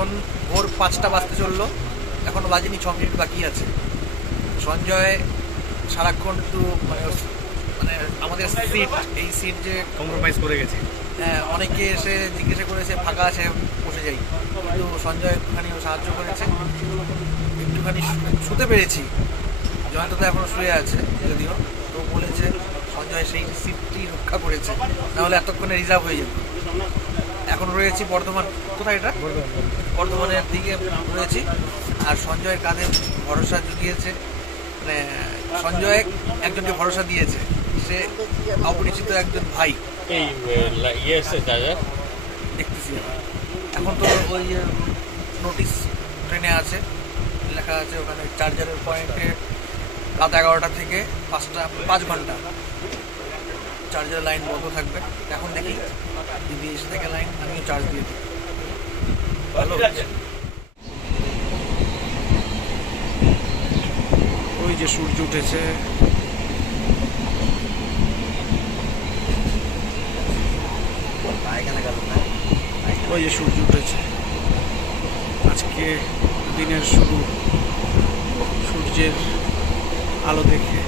এখন ভোর 5টা বাজতে চললো, এখনো বাজেনি, 6 মিনিট বাকি আছে। সঞ্জয় সারাক্ষণ একটু মানে মানে আমাদের সিট, এই সিট যে কম্প্রোমাইজ করে গেছে। অনেকে এসে জিজ্ঞাসা করেছে ফাঁকা আছে বসে যাই, কিন্তু সঞ্জয় একটুখানি সাহায্য করেছে, একটুখানি শুতে পেরেছি। জয়ন্ত তো এখনো শুয়ে আছে যদিও, তো বলেছে সঞ্জয় সেই সিটটি রক্ষা করেছে, নাহলে এতক্ষণে রিজার্ভ হয়ে যেত। এখন রয়েছি বর্ধমান, কোথায় এটা, বর্ধমানের দিকে রয়েছি। আর সঞ্জয়ের কাঁধে ভরসা জুগিয়েছে, মানে সঞ্জয় একজনকে ভরসা দিয়েছে, সে অপরিচিত একজন ভাই। এই ইয়ে এসছে চার্জার দেখতেছি এখন তো ওই নোটিশ ট্রেনে আছে, লেখা আছে ওখানে চার্জারের পয়েন্টে রাত 11টা থেকে 5 ঘন্টা চার্জার লাইন বন্ধ থাকবে। এখন দেখি যদি এসে থেকে লাইন আমিও চার্জ দিয়ে দিই, ভালো হচ্ছে। ওই যে সূর্য উঠেছে, ওই যে সূর্য উঠেছে। আজকে দিনের শুরু সূর্যের আলো দেখে